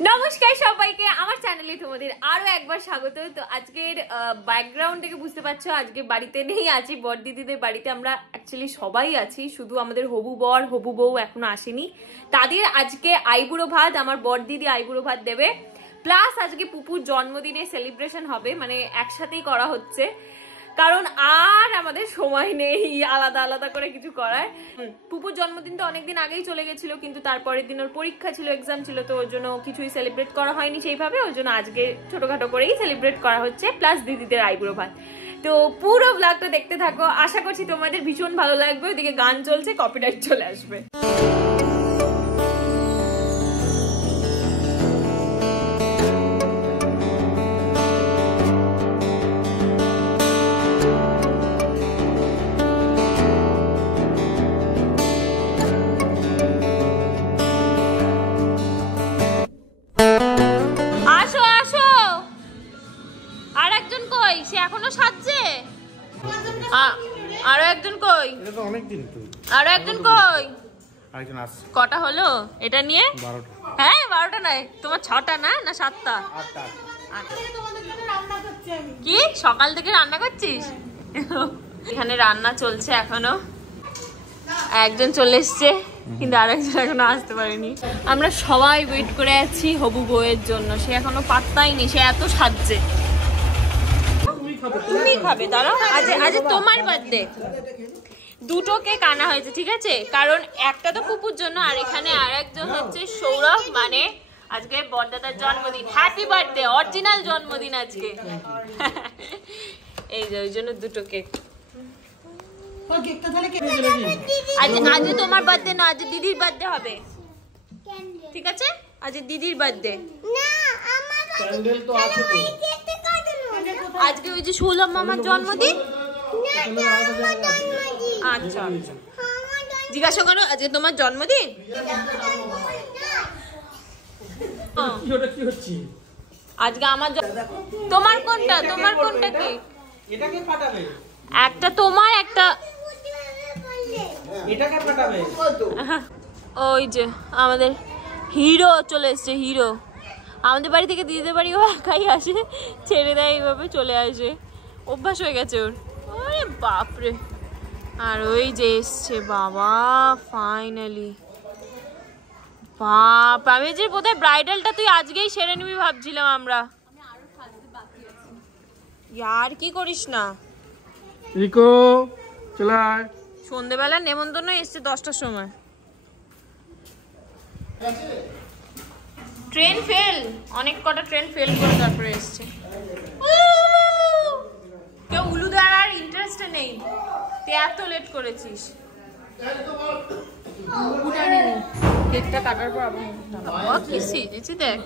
নমস্কার সবাইকে আমার চ্যানেলে তোমাদের আরো একবার স্বাগত। তো আজকের ব্যাকগ্রাউন্ড থেকে বুঝতে পারছো আজকে বাড়িতে নেই, আছি বড় দিদিদের বাড়িতে। আমরা অ্যাকচুয়ালি সবাই আছি, শুধু আমাদের হবু বর হবু বউ এখনো আসেনি। তাদের আজকে আইবুড়ো ভাত, আমার বড় দিদি আইবুড়ো ভাত দেবে, প্লাস আজকে পুপুর জন্মদিনে সেলিব্রেশন হবে, মানে একসাথেই করা হচ্ছে, কারণ আর আমাদের সময় নেই আলাদা আলাদা করে কিছু করার। পুপুর জন্মদিন তো অনেকদিন আগেই চলে গেছিল, কিন্তু তারপরের দিন ওর পরীক্ষা ছিল, এক্সাম ছিল, তো ওর জন্য কিছুই সেলিব্রেট করা হয়নি সেইভাবে। ওই জন্য আজকে ছোটখাটো করেই সেলিব্রেট করা হচ্ছে, প্লাস দিদিদের আইবুড়ো ভাত। তো পুরো ব্লগটা দেখতে থাকো, আশা করছি তোমাদের ভীষণ ভালো লাগবে। ওইদিকে গান চলছে, কপিরাইট চলে আসবে। এখনো সাজছে, আরো একজন কই? আরো একজন কই? কটা হলো এটা নিয়ে? 12টা। হ্যাঁ 12টা নয়, তোমার 6টা না, না 7টা? 8টা। কি সকাল থেকে রান্না করছিস? এখানে রান্না চলছে এখনো, একজন চলে এসছে কিন্তু আরেকজন এখনো আসতে পারেনি। আমরা সবাই ওয়েট করে আছি হবু বউয়ের জন্য, সে এখনো পাত্তাই নেই, সে এত সাজছে। তুমি খাবে? দাঁড়াও, আজ তোমার বার্থডে, দুটো কেক আনা হয়েছে, ঠিক আছে? কারণ একটা তো পুপুর জন্য, আর এখানে আর একজন হচ্ছে সৌরভ, মানে আজকে বড়দাদার জন্মদিন। হ্যাপি বার্থডে, অরিজিনাল জন্মদিন আজকে। এই যে ওই জন্য দুটো কেক। আজ তোমার বার্থডে না, আজ দিদির বার্থডে হবে, ঠিক আছে? আজ দিদির বার্থডে। আজকে ওই যে সুলভ মামার জন্মদিন। আচ্ছা আচ্ছা, জিজ্ঞাসা করো আজকে তোমার জন্মদিন? আজকে আমার তোমার কোনটা? তোমার কোনটা কেক? একটা তোমার, একটা ওই যে আমাদের হিরো চলে এসছে। হিরো আমাদের বাড়ি থেকে দিদিদের বাড়ি ও একাই আসে, ছেড়ে দেয় এইভাবে চলে আসে, অভ্যাস হয়ে গেছে ওর। আরে বাপরে, আর ওই যে এসছে বাবা ফাইনালি। বাপ, আমি যে বোধহয় ব্রাইডালটা তুই আজকেই সেরে নিবি ভাবছিলাম আমরা। ইয়ার কি করিস না, সন্ধ্যেবেলা নেমন্তন্ন এসছে 10টার সময়। ট্রেন ফেল, অনেক কটা ট্রেন ফেল করে তারপরে এসছে। কেউ উলু দেওয়ার আর ইন্টারেস্টে নেই, তুই এত লেট করেছিস। কেকটা কাটার পর আবার কি সিজেছি দেখ।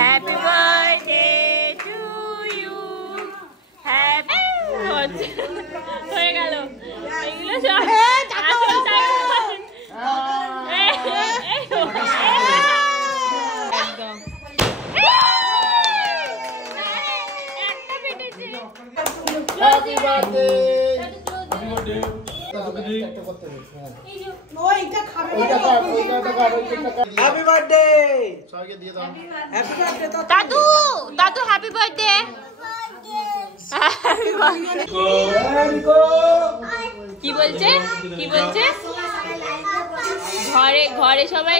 Happy birthday to you, happy হয়ে গেল এগুলো সব। দাদু দাদু হ্যাপি বার্থডে। কি বলছে কি বলছে? ঘরে ঘরে সবাই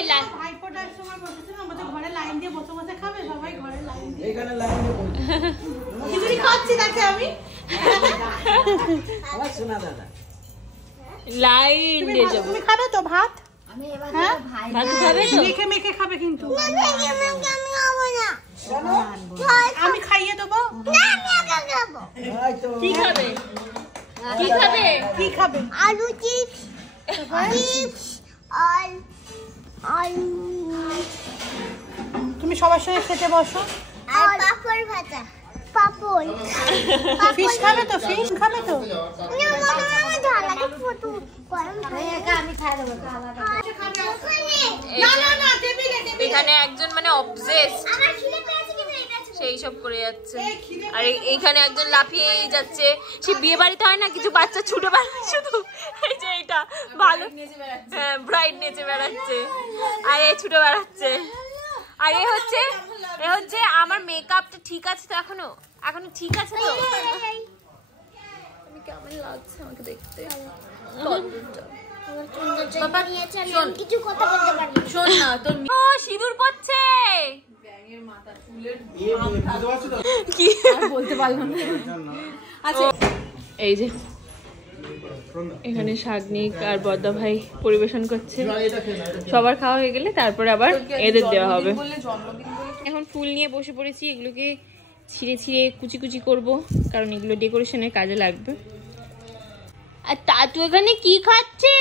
লাইন দিয়ে যাবো। তুমি খাবে তো ভাত? ভাত খাবে তো? মেখে মেখে খাবে কিন্তু। আমি খাইয়ে দেবো। কি খাবে? কি খাবে? কি খাবে? আলু চিপস, চিপস আর তুমি সবার সঙ্গে খেতে বসো। আর পাপড় ভাজা, পাপড়। ফিশ খাবে তো? ফিশ খাবে তো? এখানে একজন মানে অবসেসড, সেই সব করে যাচ্ছে। আর এইখানে একজন লাফিয়ে যাচ্ছে, সে বিয়ে বাড়িতে হয় না কিছু বাচ্চা ছুটে বেড়ায় শুধু, এই যে এটা ভালো, হ্যাঁ ব্রাইড নেচে বেড়াচ্ছে আর এই ছুটে বেড়াচ্ছে। আর এ হচ্ছে আমার মেকআপটা ঠিক আছে তো, এখনো ঠিক আছে তো? কেমন লাগছে আমাকে দেখতে? কিছু কথা বলতে পারি শোন না, তোর সিঁদুর পড়ছে কি বলতে পারলাম না। আচ্ছা এই যে এখানে শাগনিক আর বদ্দা ভাই পরিবেশন করছে, সবার খাওয়া হয়ে গেলে তারপরে আবার এদের দেওয়া হবে। এখন ফুল নিয়ে বসে পড়েছি, এগুলোকে ছিঁড়ে ছিঁড়ে কুচি কুচি করবো, কারণ এগুলো ডেকোরেশনের কাজে লাগবে। আর তাতু এখানে কি খাচ্ছে?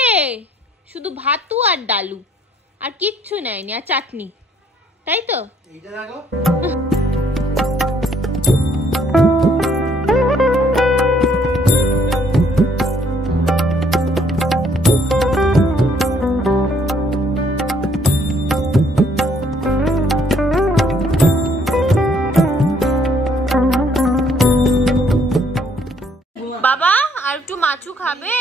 শুধু ভাতু আর ডালু, আর কিচ্ছু নেয়নি, আর চাটনি, তাই তো? বাবা আর একটু মাছু খাবে?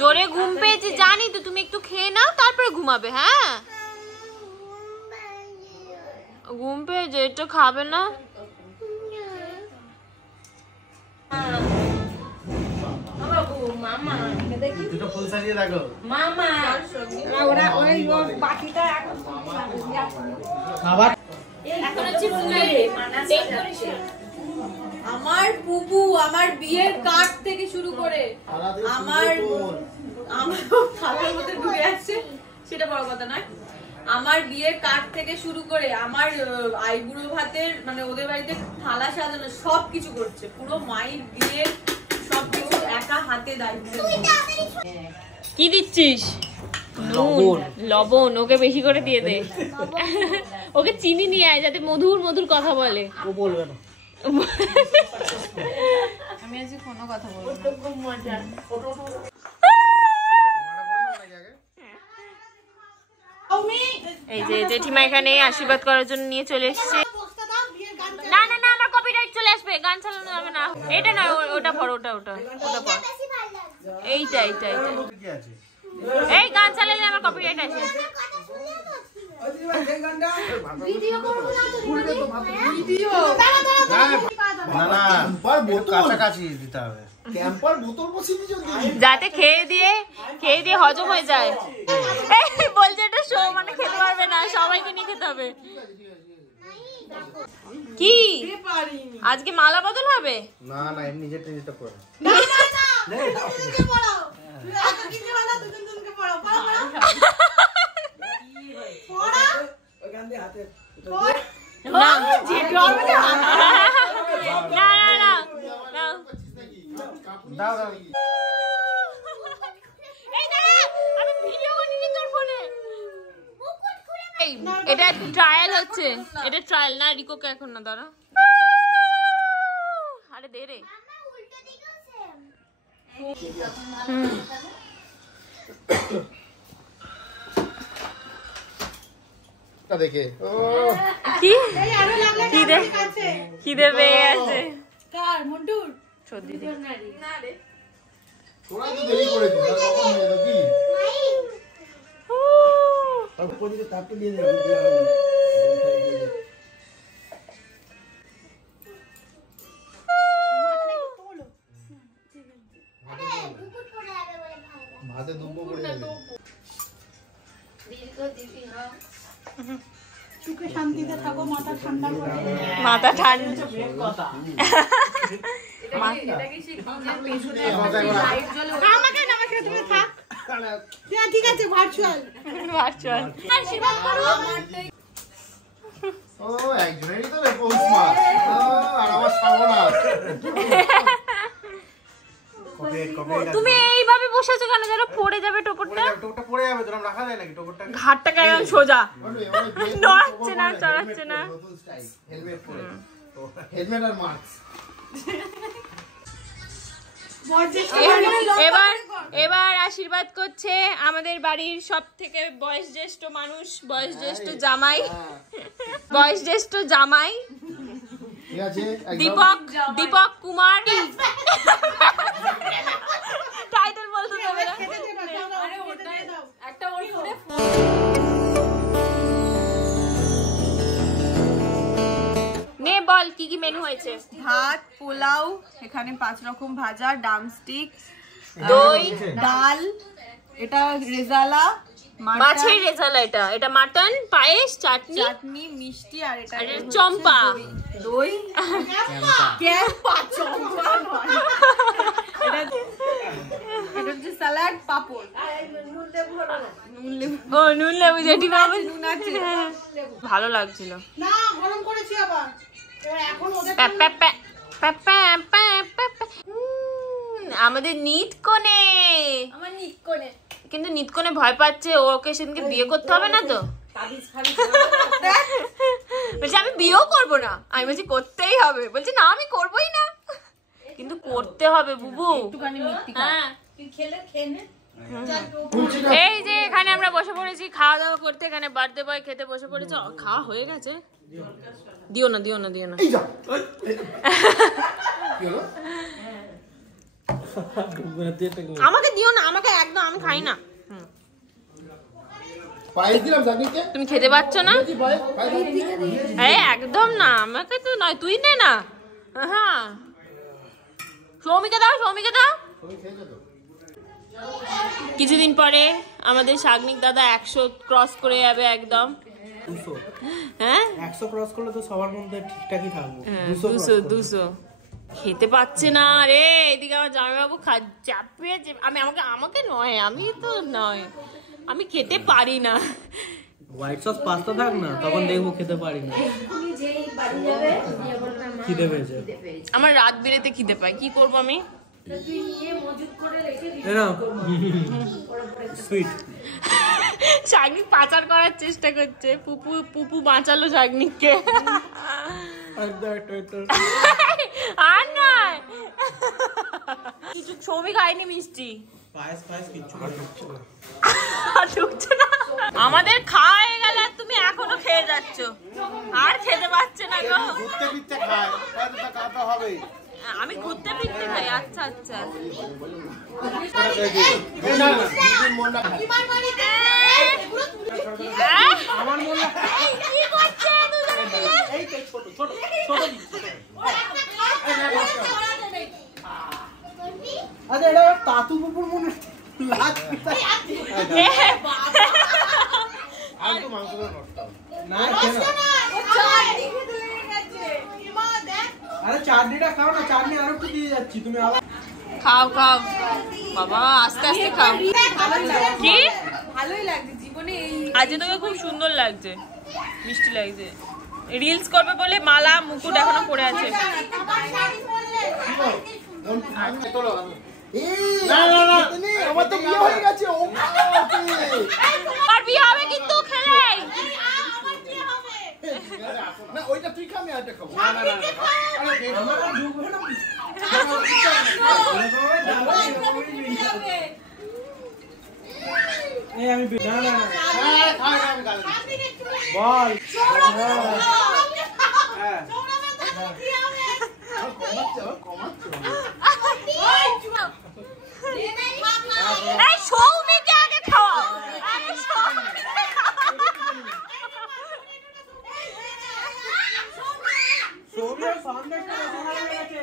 জোরে ঘুম পেয়েছে জানি তো, তুমি একটু খেয়ে নাও তারপরে ঘুমাবে। হ্যাঁ ঘুম পেয়েছে, এটা খাবে না? আমার বুবু আমার বিয়ের কার্ড থেকে শুরু করে আমার খাতার মধ্যে ঢুকে যাচ্ছে, সেটা বড় কথা নয়। আমার বিয়ের কার্ড থেকে শুরু করে আমার আইবুড়ো ভাতের মানে ওদের বাড়িতে থালা সাজানো সবকিছু করছে, পুরো মায়ের বিয়ের সবকিছু একা হাতে দায়িত্ব। কি দিচ্ছিস? লবণ ওকে বেশি করে দিয়ে দে, ওকে চিনি নিয়ে আয় যাতে মধুর মধুর কথা বলে। ও বলবে না, আমি আজকে কোনো কথা বলবো না। খুব মজা। এই যে জেঠিমা এখানে আশীর্বাদ করার জন্য নিয়ে চলে এসেছে। না না না, আমার কপিরাইট চলে আসবে, গান চালানো যাবে না। এটা না, ওটা পড়, ওটা পড়। এইটা এই গান চালালে আমার কপিরাইট আসে। যাতে খেয়ে দিয়ে হজম হয়ে যায়। বলছে এটা শো, মানে খেতে পারবে না, সবাইকে নিয়ে খেতে হবে। কি আজকে মালা বদল হবে? না না, এমনি যেটা যেটা পড়ো। এটা ট্রায়াল হচ্ছে, এটা ট্রায়াল না, রিকোকে এখন না, দাঁড়া। আরে দে রে। দেখে কি দেবে আছে কার মন্টুর সর্দি দে। তোরা তো দেরি করেছিস, আর কখন হবে কি? আর পরিতে তাপতে দিয়ে দে। ভাতে দুব্বো করে যাবে। সুখে শান্তিতে থাকো, মাথা ঠান্ডা করে। মাথা ঠান্ডা। আমাকে না, আমাকে তুমি থাক। ঠিক আছে, ভার্চুয়াল। ও একজনেরই তো পৌষ মাস, আর আমার সর্বনাশ। তুমি এইভাবে বসেছো কেন? যেন পড়ে যাবে টোপরটা। টোপরটা পড়ে যাবে, তোরা রাখা যায় নাকি টোপরটা? ঘাটটাকে একদম সোজা, নড়ছে না, চড়াচ্ছে না। হেলমেট পরে, হেলমেট আর মাস্ক। এবার আশীর্বাদ করছে আমাদের বাড়ির সব থেকে বয়োজ্যেষ্ঠ মানুষ, বয়োজ্যেষ্ঠ জামাই, বয়োজ্যেষ্ঠ জামাই ঠিক আছে দীপক কুমার। টাইটেল বলতে হবে না। একটা ওর ফোনে নে বল কি কি মেনু হয়েছে। ভাত, পোলাও, এখানে 5 রকম ভাজা, ড্রামস্টিক, দই, ডাল, এটা রেজালা, মাছের রেজালা, এটা মাটন, পায়েস, চাটনি, মিষ্টি, আর এটা চম্পা, দই, ক্যাম্পা, চম্পা নয়। এটা হচ্ছে স্যালাড, পাপড়, নুন লেবু যেটি বাবা ভালো লাগছিল না, গরম করেছি আবার এখন ওদের আমাদের নিত কোণে, আমার নিক করে কিন্তু নিত কোণে ভয় পাচ্ছে, ওকে সেদিনকে বিয়ে করতে হবে না তো। বলছে আমি বিয়েও করবো না, আমি বলছি করতেই হবে, বলছে না আমি করবোই না, কিন্তু করতে হবে বুবু। হ্যাঁ এই যে এখানে আমরা বসে পড়েছি খাওয়া দাওয়া করতে, এখানে বার্থডে বয় খেতে বসে পড়েছে, খাওয়া হয়ে গেছে। দিও না দিও না দিও না, আমাকে দিও না, আমাকে একদম, আমি খাই না। তুমি খেতে পাচ্ছ না? একদম না, আমাকে তো নয়, তুই নে না। হ্যাঁ সৌমিকে দাও, সৌমিকে দাও। কিছুদিন পরে আমাদের শাগনিক দাদা 100 ক্রস করে যাবে একদম। 200 হ্যাঁ 100 ক্রস করলে তো সবার মধ্যে ঠিকঠাকই থাকবো। 200 খেতে পাচ্ছে না রে, এদিকে আমার জামাইবাবু চাপিয়ে, আমাকে নয়, আমি তো নয়, আমি খেতে পারি না। হোয়াইট সস পাস্তা থাক না, তখন দেখবো খেতে পারি না। খিদে পেয়েছে আমার রাত বেড়েতে খিদে পায়, কি করবো আমি? সুইট শাগনিক পাচার করার চেষ্টা করছে, পুপু বাঁচালো শাগনিককে। আর নয়, কিছু ছবি খাইনি মিষ্টি, পায়েস কিচ্ছু ঢুকছে না। আমাদের খাওয়া হয়ে গেল আর তুমি এখনো খেয়ে যাচ্ছ, আর খেতে পাচ্ছে না গো। আমি ঘুরতে ফিরতে খাই। আচ্ছা আচ্ছা আমার মনে কি করছে দুজনে মিলে? এই তো ছোট ছোট ছোট আরে এটা তাতু পুকুর মনে লাগ না কেন? আরে চাটনিটা খাও না, চাটনি আরো একটু দিয়ে যাচ্ছি, তুমি আবার খাও খাও বাবা, আস্তে আস্তে খাও। কি ভালোই লাগছে জীবনে, এই আজকে তোকে খুব সুন্দর লাগছে, মিষ্টি লাগছে। রিলস করবে বলে মালা মুকুট এখনো পড়ে আছে। আমার তো বিয়ে হয়ে গেছে। আর বিয়ে হবে কিন্তু খেলেই। না ওইটা তুই খা, আমি আরেকটা খাবো। এই আমি না না বল এই সৌমিকে আগে খাওয়াও, আগে সৌমিকে সৌমির সন্দেশটা বেশি ভালো লেগেছে।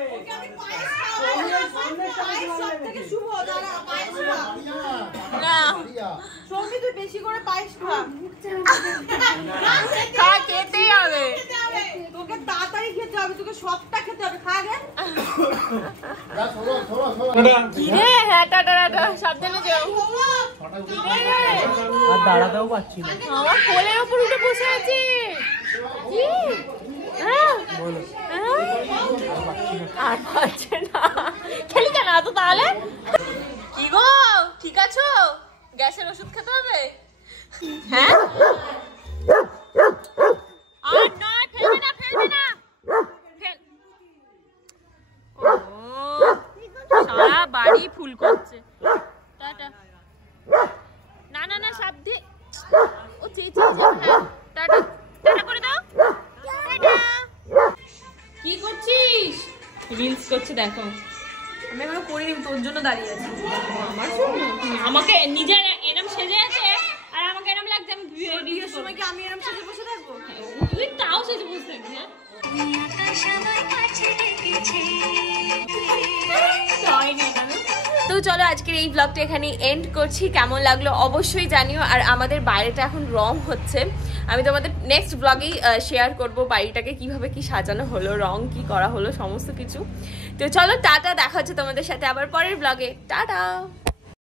সৌমির সন্দেশটা বেশি ভালো লেগেছে। শুভ দাঁড়া, পায়েস খা। না সৌমি তুই বেশি করে পায়েস খা। খা, খেতেই হবে। তোকে তাড়াতাড়ি খেতে হবে, তোকে সবটা খেতে হবে, খা আগে। কি রে? হ্যাঁ টাটা টাটা, সাবধানে যাও। আর দাঁড়াতেও পাচ্ছি না। আমার কোলের উপর উঠে বসে আছে। কি? হ্যাঁ? হ্যাঁ? আর পারছে না। খেলি কেন এত তাহলে? কি গো, ঠিক আছো? গ্যাসের ওষুধ খেতে হবে? হ্যাঁ? আর নয়, ফেলবে না, ফেলবে না। ও, সারা বাড়ি ফুল করছে। টাটা। দে ও চেয়েছি টাটা টাটা করে দাও টাটা কি করছিস রিলস করছে দেখো আমি এখনো করিনি তোর জন্য দাঁড়িয়ে আছি আমার আমাকে নিজের এরম সেজে আছে আর আমাকে এরম লাগছে আমি ভিডিওর সময় কি আমি এরম সেজে বসে থাকবো তুই তাও সেজে বসে থাকবি হ্যাঁ তো চলো আজকের এই ব্লগটা এখানে এন্ড করছি কেমন লাগলো অবশ্যই জানিও আর আমাদের বাইরেটা এখন রং হচ্ছে আমি তোমাদের নেক্সট ব্লগেই শেয়ার করব বাড়িটাকে কিভাবে কি সাজানো হলো রং কি করা হলো সমস্ত কিছু তো চলো টাটা দেখা হচ্ছে তোমাদের সাথে আবার পরের ব্লগে টাটা